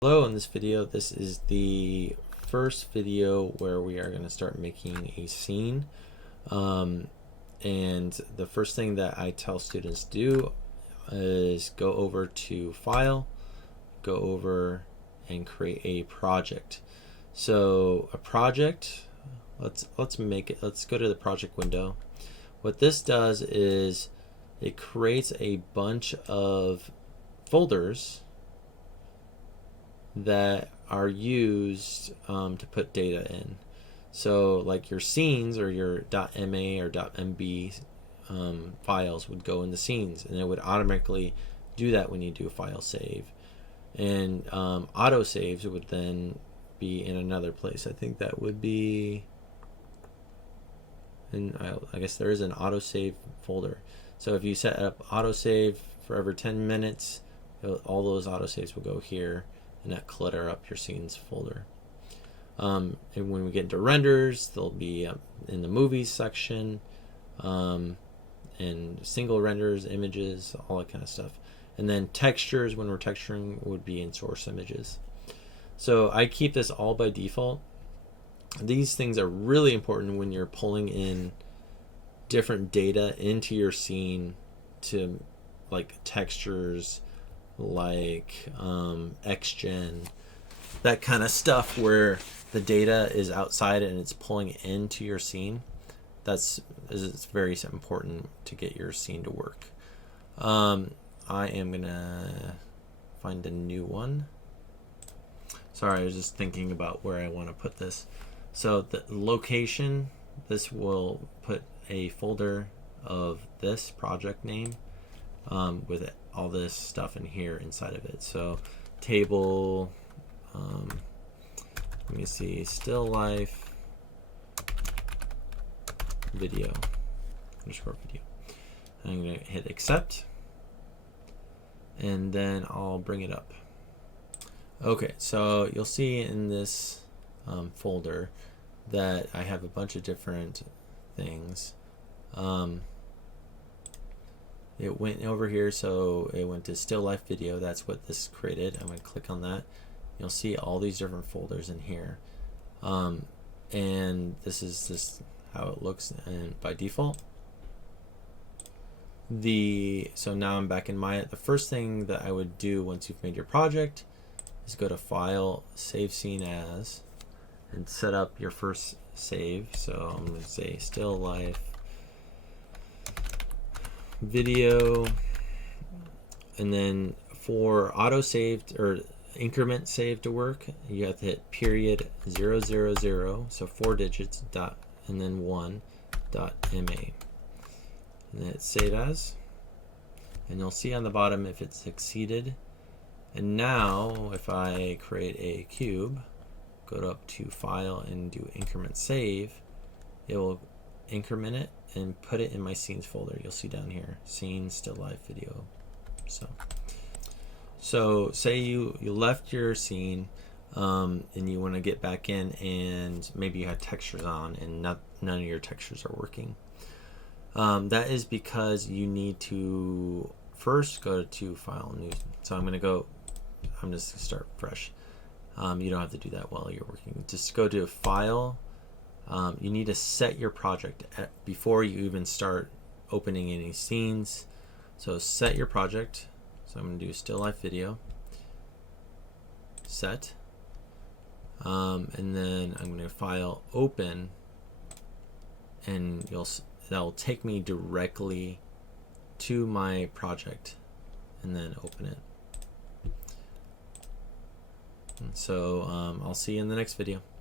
Hello, in this video, this is the first video where we are going to start making a scene. And the first thing that I tell students to do is go over to File, go over and create a project. So a project, let's make it, let's go to the project window. What this does is it creates a bunch of folders that are used to put data in. So like your scenes or your .ma or .mb files would go in the scenes, and it would automatically do that when you do a file save. And auto saves would then be in another place. I think that would be, and I guess there is an autosave folder. So if you set up autosave for every 10 minutes, all those autosaves will go here and that clutter up your scenes folder. And when we get into renders, they'll be in the movies section, and single renders, images, all that kind of stuff. And then textures, when we're texturing, would be in source images. So I keep this all by default. These things are really important when you're pulling in different data into your scene, to like textures, like XGen, that kind of stuff where the data is outside and it's pulling into your scene. It's very important to get your scene to work. I am gonna find a new one. Sorry, I was just thinking about where I want to put this. So the location, this will put a folder of this project name with all this stuff in here inside of it. So table, let me see, still life video underscore video. I'm going to hit accept, and then I'll bring it up. Okay, so you'll see in this folder that I have a bunch of different things. It went over here, so it went to still life video. That's what this created. I'm going to click on that. You'll see all these different folders in here, and this is just how it looks and by default. So now I'm back in Maya. The first thing that I would do once you've made your project is go to File, Save Scene As, and set up your first save. So I'm going to say still life video, and then for auto saved or increment save to work, you have to hit period 000, so 4 digits, dot, and then 1 dot ma, and then hit save as, and you'll see on the bottom if it's succeeded. And now if I create a cube, go up to File and do increment save, it will increment it and put it in my scenes folder. You'll see down here, scenes, still live video. So say you left your scene, and you want to get back in, and maybe you had textures on and none of your textures are working. That is because you need to first go to File, New. So I'm just going to start fresh. You don't have to do that while you're working. Just go to File. You need to set your project before you even start opening any scenes. So set your project. So I'm going to do still life video, set, and then I'm going to File, Open, and that'll take me directly to my project, and then open it. And so I'll see you in the next video.